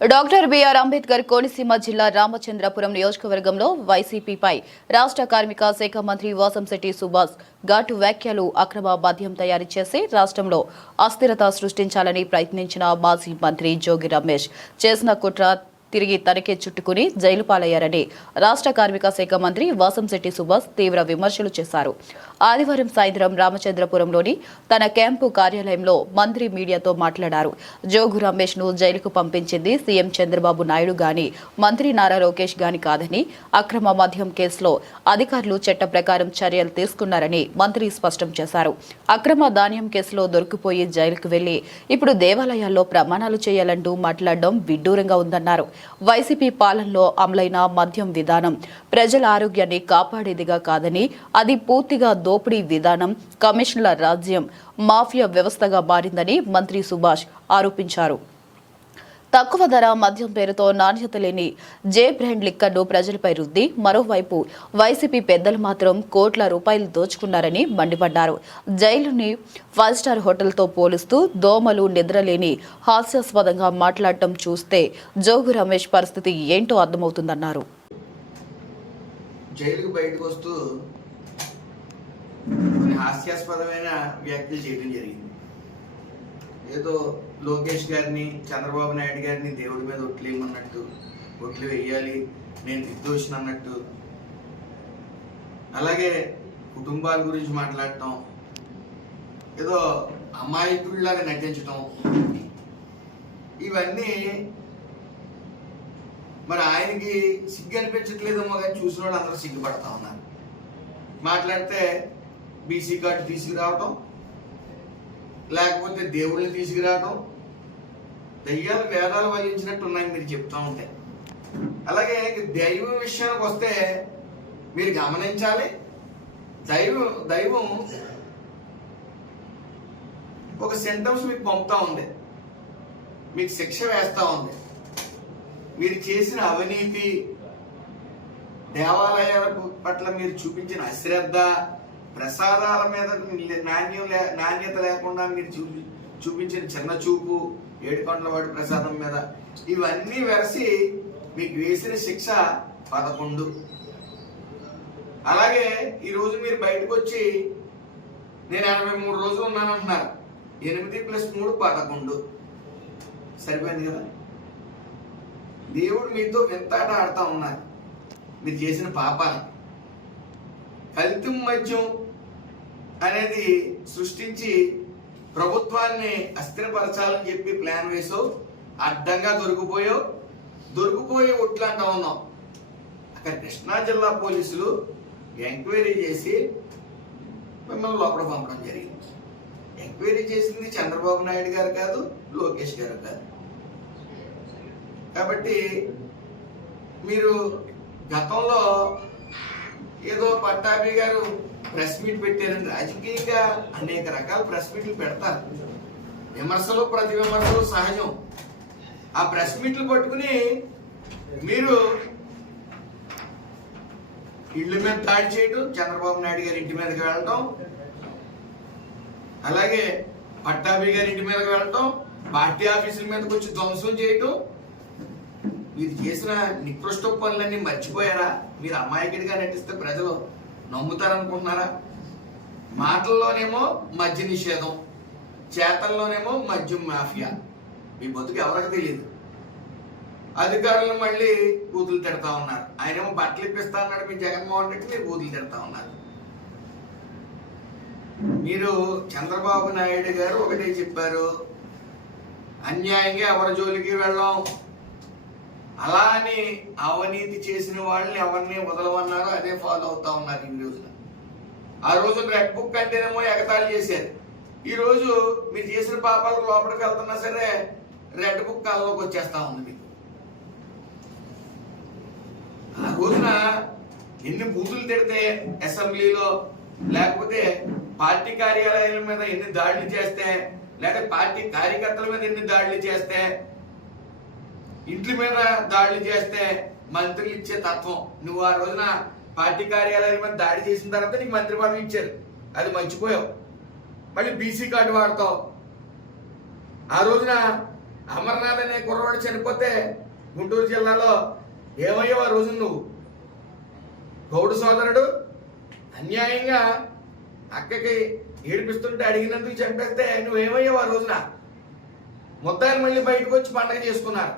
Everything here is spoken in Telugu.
డాక్టర్ బిఆర్ అంబేద్కర్ కోనసీమ జిల్లా రామచంద్రపురం నియోజకవర్గంలో వైసీపీపై రాష్ట్ర కార్మిక శాఖ మంత్రి వాసంశెట్టి సుభాష్ ఘాటు వ్యాఖ్యలు అక్రమ మద్యం తయారు చేసి రాష్ట్రంలో అస్థిరత సృష్టించాలని ప్రయత్నించిన మాజీ మంత్రి జోగి రమేష్ చేసిన కుట్ర తిరిగి తనకే చుట్టుకుని జైలు పాలయ్యారని రాష్ట్ర కార్మిక శాఖ మంత్రి వాసంశెట్టి సుభాష్ తీవ్ర విమర్శలు చేశారు. ఆదివారం సాయంత్రం రామచంద్రపురంలోని తన క్యాంపు కార్యాలయంలో మంత్రి మీడియాతో మాట్లాడారు. జోగు రమేష్ ను జైలుకు పంపించింది సీఎం చంద్రబాబు నాయుడు గాని మంత్రి నారా లోకేష్ గాని కాదని, అక్రమ మద్యం కేసులో అధికారులు చట్ట ప్రకారం చర్యలు తీసుకున్నారని మంత్రి స్పష్టం చేశారు. అక్రమ ధాన్యం కేసులో దొరికిపోయి జైలుకు వెళ్లి ఇప్పుడు దేవాలయాల్లో ప్రమాణాలు చేయాలంటూ మాట్లాడడం విడ్డూరంగా ఉందన్నారు. వైసీపీ పాలనలో అమలైన మద్యం విధానం ప్రజల ఆరోగ్యాన్ని కాపాడేదిగా కాదని, అది పూర్తిగా దోపిడీ విధానం, కమిషన్ల రాజ్యం, మాఫియా వ్యవస్థగా మారిందని మంత్రి సుభాష్ ఆరోపించారు. తక్కువ ధర మద్యం పేరుతో నాణ్యత లేని జే బ్రాండ్ లిక్కర్ను ప్రజలపై రుద్ది మరోవైపు వైసీపీ పెద్దలు మాత్రం కోట్ల రూపాయలు దోచుకున్నారని మండిపడ్డారు. జైలుని 5 స్టార్ హోటల్తో పోలుస్తూ దోమలు నిద్రలేని హాస్యాస్పదంగా మాట్లాడటం చూస్తే జోగు రమేష్ పరిస్థితి ఏంటో అర్థమవుతుందన్నారు. జైలుకు బయటకు వస్తూ హాస్యాస్పదమైన వ్యాఖ్యలు చేయడం జరిగింది. ఏదో లోకేష్ గారిని, చంద్రబాబు నాయుడు గారిని దేవుడి మీద ఒట్లేయమన్నట్టు, ఒట్లు వేయాలి, నేను నిర్దోషిని అన్నట్టు, అలాగే కుటుంబాల గురించి మాట్లాడటం, ఏదో అమాయకుడిలాగా నటించటం, ఇవన్నీ మరి ఆయనకి సిగ్గు అనిపించట్లేదేమో కానీ చూసిన వాళ్ళు అందరూ సిగ్గుపడతా ఉన్నారు. మాట్లాడితే బీసీ కార్డు తీసుకురావటం, లేకపోతే దేవుళ్ళని తీసుకురావటం, దయ్యాలు వేదాలు వల్లించినట్టు ఉన్నాయి మీరు చెప్తా ఉంటే. అలాగే దైవం విషయానికి వస్తే మీరు గమనించాలి, దైవం ఒక సెంటెన్స్ మీకు పంపుతా ఉంది, మీకు శిక్ష వేస్తా ఉంది. మీరు చేసిన అవినీతి, దేవాలయాల పట్ల మీరు చూపించిన అశ్రద్ధ, ప్రసాదాల మీద నాణ్యత లేకుండా మీరు చూపించిన చిన్న చూపు, ఏడుకొండలవాడి ప్రసాదం మీద, ఇవన్నీ వెరసి మీకు వేసిన శిక్ష 11. అలాగే ఈరోజు మీరు బయటకు వచ్చి నేను 83 రోజులు ఉన్నానంటున్నారు. 8 + 3 11 సరిపోయింది కదా. దేవుడు మీతో వింతాట ఆడుతూ ఉన్నారు మీరు చేసిన పాపాలు. కల్తీ మద్యం అనేది సృష్టించి ప్రభుత్వాన్ని అస్థిరపరచాలని చెప్పి ప్లాన్ వేసో, అడ్డంగా దొరికిపోయి ఒట్లు అంటా ఉన్నాం. అక్కడ కృష్ణా జిల్లా పోలీసులు ఎంక్వైరీ చేసి మిమ్మల్ని లోపల పంపడం జరిగింది. ఎంక్వైరీ చేసింది చంద్రబాబు నాయుడు గారు కాదు, లోకేష్ గారు కాదు. కాబట్టి మీరు గతంలో ఏదో పట్టాభి గారు ప్రెస్ మీట్ పెట్టారని, రాజకీయంగా అనేక రకాల ప్రెస్ మీట్లు పెడతారు. విమర్శలు, ప్రతి విమర్శలు సహజం. ఆ ప్రెస్ మీట్లు పట్టుకుని మీరు ఇళ్ళ మీద దాడి చేయటం, చంద్రబాబు నాయుడు గారి ఇంటి మీదకి వెళ్ళటం, అలాగే పట్టాభి గారి ఇంటి మీదకి వెళ్ళటం, పార్టీ ఆఫీసుల మీదకి వచ్చి ధ్వంసం చేయటం, మీరు చేసిన నికృష్ట పనులన్నీ మర్చిపోయారా? మీరు అమాయకుడిగా నటిస్తే ప్రజలు నమ్ముతారనుకుంటున్నారా? మాటల్లోనేమో మద్య నిషేధం, చేతల్లోనేమో మద్యం మాఫియా. మీ బతుకు ఎవరికి తెలియదు. అధికారులను మళ్ళీ బూతులు తిడతా ఉన్నారు. ఆయనేమో బట్టలు ఇప్పిస్తా అన్నాడు మీ జగన్మోహన్ రెడ్డి, మీరు బూతులు తిడతా ఉన్నారు. మీరు చంద్రబాబు నాయుడు గారు ఒకటే చెప్పారు, అన్యాయంగా ఎవరి జోలికి వెళ్ళాం, అలా అని అవినీతి చేసిన వాళ్ళని ఎవరిని వదలవన్నారు. అదే ఫాలో అవుతా ఉన్నారు ఈ రోజున. ఆ రోజు రెడ్ బుక్ అంటేనేమో ఎగతాళి చేశారు. ఈ రోజు మీరు చేసిన పాపాలకు లోపలికి వెళ్తున్నా సరే రెడ్ బుక్ కాలంలోకి వచ్చేస్తా ఉంది మీకు. ఆ రోజున ఎన్ని బూతులు తిడితే అసెంబ్లీలో, లేకపోతే పార్టీ కార్యాలయాల మీద ఎన్ని దాడులు చేస్తే, లేకపోతే పార్టీ కార్యకర్తల మీద ఎన్ని దాడులు చేస్తే, ఇంట్ల మీద దాడులు చేస్తే మంత్రులు ఇచ్చే తత్వం. నువ్వు ఆ రోజున పార్టీ కార్యాలయాల మీద దాడి చేసిన తర్వాత నీకు మంత్రి పదవి ఇచ్చారు, అది మర్చిపోయావు. మళ్ళీ బీసీ కార్డు వాడతావు. ఆ రోజున అమర్నాథ్ అనే కుర్రవాడు చనిపోతే గుంటూరు జిల్లాలో ఏమయ్యావు ఆ రోజు నువ్వు? గౌడు సోదరుడు అన్యాయంగా అక్కకి ఏడిపిస్తుంటే అడిగినందుకు చంపేస్తే నువ్వేమయ్యావు ఆ రోజున? మొత్తాన్ని మళ్ళీ బయటకు వచ్చి పండగ చేసుకున్నారు.